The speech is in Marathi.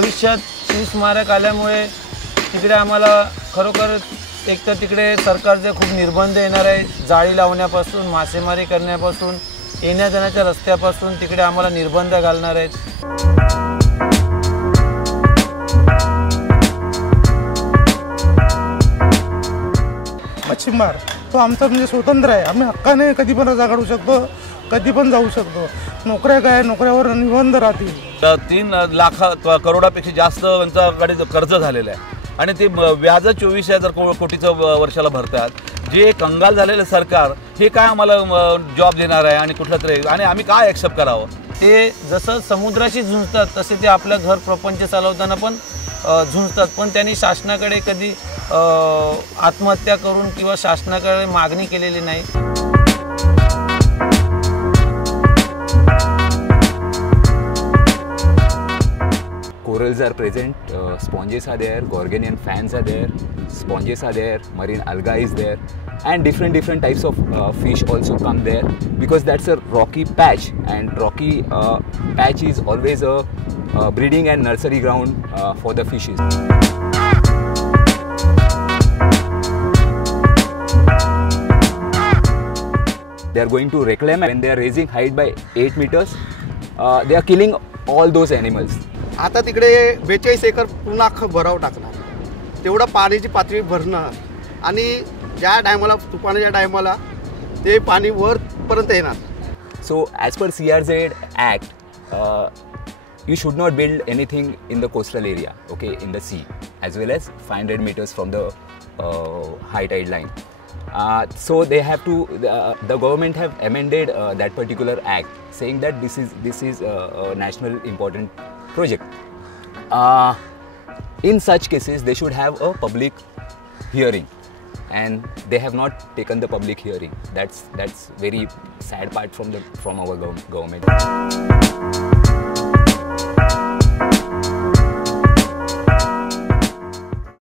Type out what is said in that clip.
भविष्यात शिवस्मारक आल्यामुळे तिकडे आम्हाला खरोखर एक तर तिकडे सरकारचे खूप निर्बंध येणार आहे, जाळी लावण्यापासून मासेमारी करण्यापासून येण्या जाण्याच्या रस्त्यापासून तिकडे आम्हाला निर्बंध घालणार आहेत। मच्छीमार तो आमचा म्हणजे स्वतंत्र आहे, आम्ही हक्काने कधी पण रजा काढू शकतो, कधी पण जाऊ शकतो। नोकऱ्या काय नोकऱ्यावर निबंध राहतील। 3 लाख करोडापेक्षा जास्त त्यांच्याकडे कर्ज झालेलं आहे आणि ते व्याज 24,000 कोटीचं वर्षाला भरतात। जे कंगाल झालेलं सरकार हे काय आम्हाला जॉब देणार आहे आणि कुठलं तरी, आणि आम्ही काय ॲक्सेप्ट करावं? ते जसं समुद्राशी झुंजतात तसे ते आपल्या घर प्रपंच चालवताना पण झुंजतात, पण त्यांनी शासनाकडे कधी आत्महत्या करून किंवा शासनाकडे मागणी केलेली नाही। Corals are present, sponges are there, Gorgonian fans are there, sponges are there, marine algae is there, and different types of fish also come there, because that's a rocky patch, and rocky patch is always a breeding and nursery ground for the fishes. They are going to reclaim, when they are raising height by 8 meters, they are killing all those animals. आता तिकडे 42 एकर पुन्हा भराव टाकणार, तेवढा पाण्याची पातळी भरणार आणि ज्या टायमाला तुफानाच्या टायमाला ते पाणी वरपर्यंत येणार। So as per CRZ Act, you should not build anything in the coastal area, okay, in the sea, as well as 500 meters from the high tide line. So they have to, the government have amended that particular act, saying that this is a national important project. In such cases, they should have a public hearing, and they have not taken the public hearing. That's very sad part from our government.